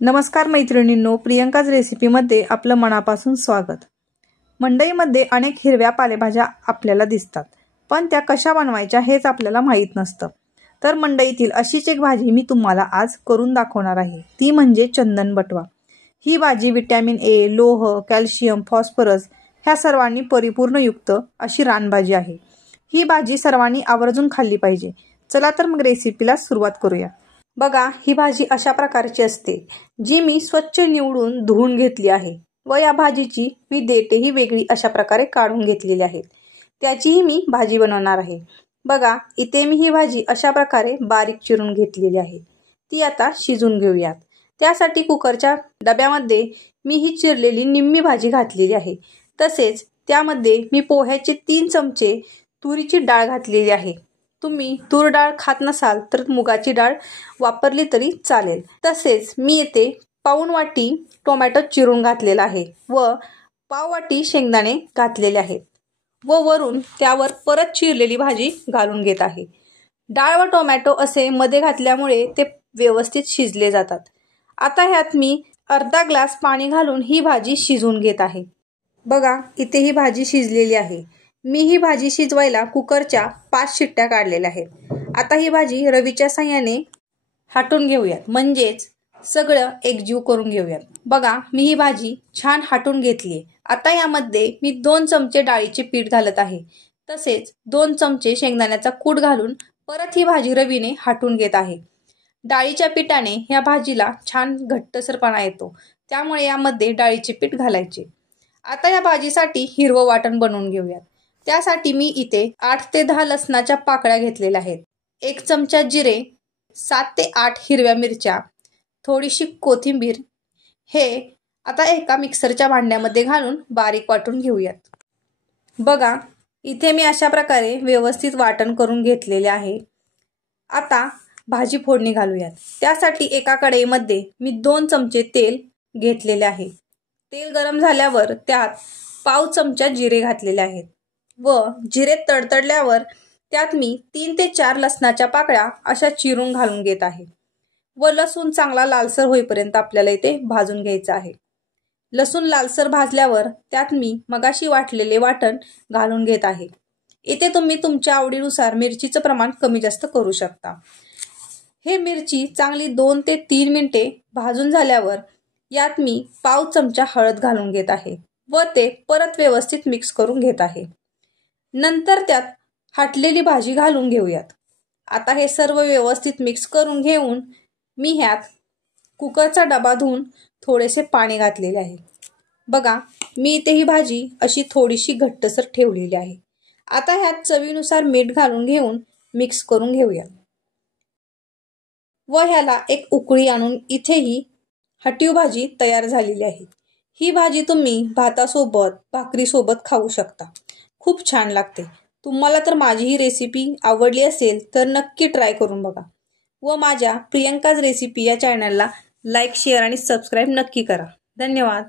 नमस्कार मैत्रिणींनो, प्रियंकाज रेसिपीमध्ये आपलं मनापासून स्वागत। मंडईमध्ये अनेक हिरव्या पालेभाज्या आपल्याला दिसतात, पण त्या कशा बनवायच्या हेच आपल्याला माहित नसतं। तर मंडईतील अशीच एक भाजी मी तुम्हाला आज करून दाखवणार आहे, ती म्हणजे चंदन बटवा। ही भाजी विटॅमिन ए, लोह, कॅल्शियम, फॉस्फरस ह्या सर्वांनी परिपूर्ण युक्त अशी रानभाजी आहे। ही भाजी सर्वांनी आवर्जून खाल्ली पाहिजे। चला तर मग रेसिपीला सुरुवात करूया। बघा, ही भाजी अशा प्रकारची असते, जी मी स्वच्छ निवडून धुवून घेतली आहे व या भाजीची मी देठेही वेगळी अशा प्रकारे काढून घेतलेली आहेत। त्याचीही मी भाजी बनवणार आहे। बघा, इथे मी ही भाजी अशा प्रकारे बारीक चिरून घेतलेली आहे। ती आता शिजून घेऊयात। त्यासाठी कुकरच्या डब्यामध्ये मी ही चिरलेली निम्मी भाजी घातलेली आहे। तसेच त्यामध्ये मी पोह्याचे 3 चमचे तुरीची डाळ घातलेली आहे। तुम्ही तूर डाळ खात नसाल तर मुगाची डाळ वापरली तरी चालेल। तसेच मी येथे पाऊण वाटी टोमॅटो चिरून घातलेला आहे व पाव वाटी शेंगदाणे घातलेले आहेत व वरून त्यावर परत चिरलेली भाजी घालून घेत आहे। डाळ व टोमॅटो असे मध्ये घातल्यामुळे ते व्यवस्थित शिजले जातात। आता ह्यात मी अर्धा ग्लास पाणी घालून ही भाजी शिजवून घेत आहे। बघा, इथे ही भाजी शिजलेली आहे। मी ही भाजी शिजवायला कुकरच्या 5 शिट्ट्या काढलेल्या आहेत। आता ही भाजी रवीच्या साहाय्याने हाटून घेऊयात, म्हणजेच सगळं एकजीव करून घेऊयात। बघा, मी ही भाजी छान हाटून घेतली। आता यामध्ये मी 2 चमचे डाळीचे पीठ घालत आहे। तसेच 2 चमचे शेंगदाण्याचा कूट घालून परत ही भाजी रवीने हाटून घेत आहे। डाळीच्या पिठाने या भाजीला छान घट्टसरपणा येतो, त्यामुळे यामध्ये डाळीचे पीठ घालायचे। आता या भाजीसाठी हिरवं वाटण बनवून घेऊयात। त्यासाठी मी इथे 8 ते 10 लसणाच्या पाकळ्या घेतलेल्या आहेत, 1 चमचा जिरे, 7 ते 8 हिरव्या मिरच्या, थोडीशी कोथिंबीर हे आता एका मिक्सरच्या भांड्यामध्ये घालून बारीक वाटून घेऊयात। बघा, इथे मी अशा प्रकारे व्यवस्थित वाटण करून घेतलेले आहे। आता भाजी फोडणी घालूयात। त्यासाठी एका कढईमध्ये मी 2 चमचे तेल घेतलेले आहे। तेल गरम झाल्यावर त्यात पाव चमचा जिरे घातलेले आहेत व जिरे तडतडल्यावर त्यात मी 3 ते 4 लसणाच्या पाकळ्या अशा चिरून घालून घेत आहे व लसूण चांगला लालसर होईपर्यंत आपल्याला इथे भाजून घ्यायचा आहे। लसूण लालसर भाजल्यावर त्यात मी मगाशी वाटलेले वाटण घालून घेत आहे। इथे तुम्ही तुमच्या आवडीनुसार मिरचीचं प्रमाण कमी जास्त करू शकता। हे मिरची चांगली 2 ते 3 मिनिटे भाजून झाल्यावर यात मी पाव चमचा हळद घालून घेत आहे व ते परत व्यवस्थित मिक्स करून घेत आहे। नंतर त्यात हाटलेली भाजी घालून घेऊयात। आता हे सर्व व्यवस्थित मिक्स करून घेऊन मी ह्यात कुकरचा डबा धुवून थोडेसे पाणी घातलेले आहे। बघा, मी इथे ही भाजी अशी थोडीशी घट्टसर ठेवलेली आहे। आता ह्यात चवीनुसार मीठ घालून घेऊन मिक्स करून घेऊयात व ह्याला एक उकळी आणून इथेही हटीव भाजी तयार झालेली आहे। ही भाजी तुम्ही भातासोबत, भाकरीसोबत खाऊ शकता, खूप छान लागते। तुम्हाला तर माझी ही रेसिपी आवडली असेल तर नक्की ट्राय करून बघा व माझ्या प्रियंकाज रेसिपी या चॅनलला लाईक, शेअर आणि सबस्क्राईब नक्की करा। धन्यवाद।